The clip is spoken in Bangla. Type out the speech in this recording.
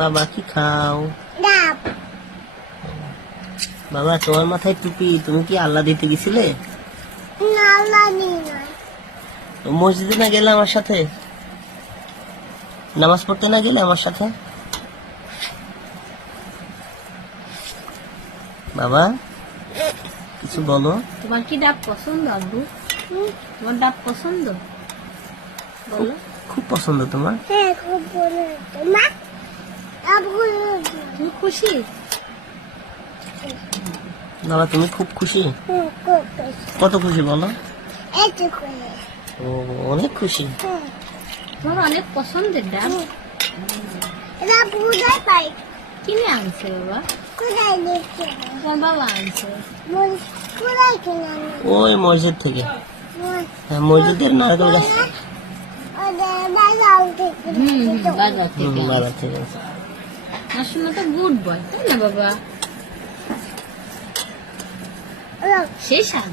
বাবা কি খাও? বাবা তোমার মাথায় টুপি, তুমি কি আল্লাহ দিতে গেছিলে? মসজিদে না গেলে আমার সাথে? নামাজ পড়তে না গেলে আমার সাথে? বাবা কিছু বলো। তোমার কি ডাব পছন্দ আব্বু? তোমার ডাব পছন্দ? বলো। খুব পছন্দ তোমার? তুমি খুশি? বাবা তুমি খুব খুশি? কত খুশি বলো? ও অনেক খুশি। তোমার অনেক পছন্দের ডাব কিনে আনছে বাবা? তোমার বাবা আনছে? ওই মসজিদ থেকে। হ্যাঁ মসজিদের নারকেল গাছ। বাজার থেকে বাজার থেকে আছে। আসলে তো গুড বয় তাই না বাবা? সেই স্বাদ।